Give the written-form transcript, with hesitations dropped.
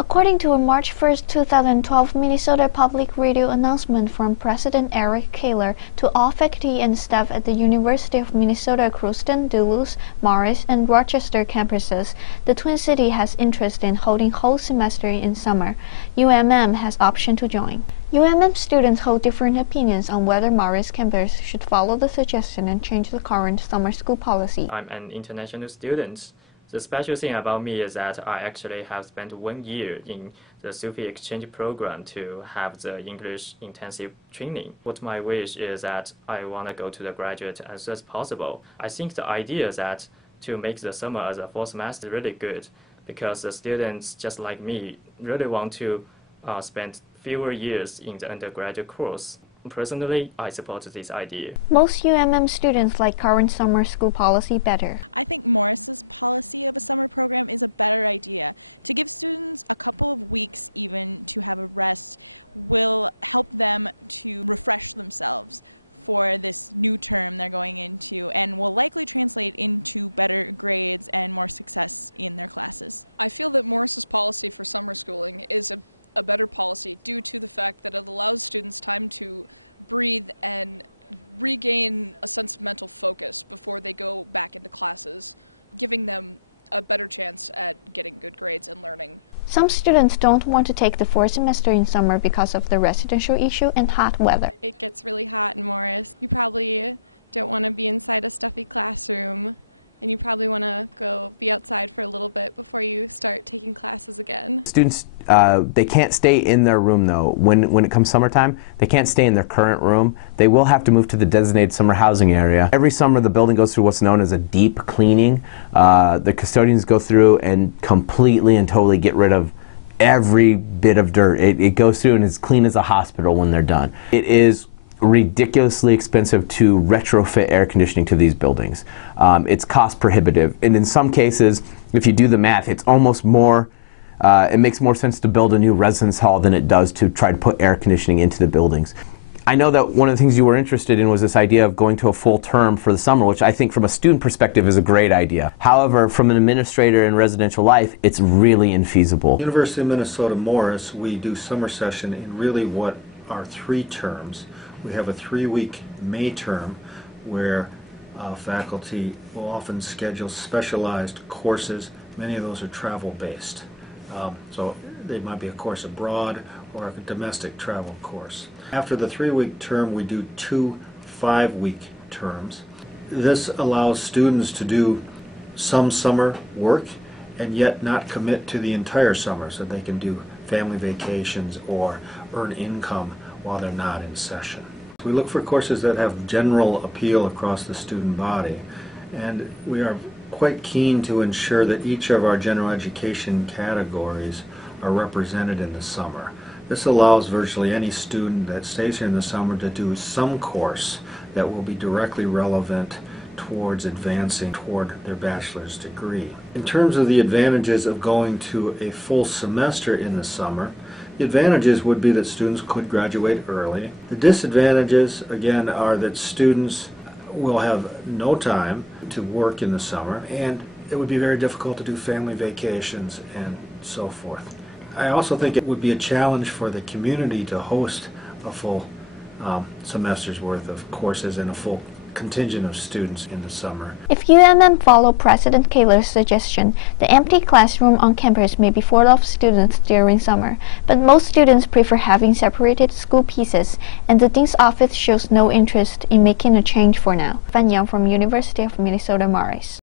According to a March 1, 2012 Minnesota Public Radio announcement from President Eric Kaler to all faculty and staff at the University of Minnesota Crookston, Duluth, Morris, and Rochester campuses, the Twin City has interest in holding whole semester in summer. UMM has option to join. UMM students hold different opinions on whether Morris campus should follow the suggestion and change the current summer school policy. I'm an international student. The special thing about me is that I actually have spent 1 year in the Sophie exchange program to have the English intensive training. What my wish is that I want to go to the graduate as soon as possible. I think the idea that to make the summer as a fall semester is really good because the students just like me really want to spend fewer years in the undergraduate course. Personally, I support this idea. Most UMM students like current summer school policy better. Some students don't want to take the fourth semester in summer because of the residential issue and hot weather. Students, they can't stay in their room though. When it comes summertime, they can't stay in their current room. They will have to move to the designated summer housing area. Every summer the building goes through what's known as a deep cleaning. The custodians go through and completely and totally get rid of every bit of dirt. It goes through and is clean as a hospital when they're done. It is ridiculously expensive to retrofit air conditioning to these buildings. It's cost prohibitive, and in some cases, if you do the math, it's almost more it makes more sense to build a new residence hall than it does to try to put air conditioning into the buildings. I know that one of the things you were interested in was this idea of going to a full term for the summer, which I think from a student perspective is a great idea. However, from an administrator in residential life, it's really infeasible. University of Minnesota Morris, we do summer session in really what are 3 terms. We have a 3-week May term where faculty will often schedule specialized courses. Many of those are travel-based. So they might be a course abroad or a domestic travel course. After the 3-week term, we do 2 5-week terms. This allows students to do some summer work and yet not commit to the entire summer, so they can do family vacations or earn income while they're not in session. We look for courses that have general appeal across the student body, and we are quite keen to ensure that each of our general education categories are represented in the summer. This allows virtually any student that stays here in the summer to do some course that will be directly relevant towards advancing toward their bachelor's degree. In terms of the advantages of going to a full semester in the summer, the advantages would be that students could graduate early. The disadvantages, again, are that students will have no time to work in the summer, and it would be very difficult to do family vacations and so forth. I also think it would be a challenge for the community to host a full semester's worth of courses and a full contingent of students in the summer. If UMM follow President Kaler's suggestion, the empty classroom on campus may be full of students during summer, but most students prefer having separated school pieces, and the Dean's office shows no interest in making a change for now. Fan Yang from University of Minnesota Morris.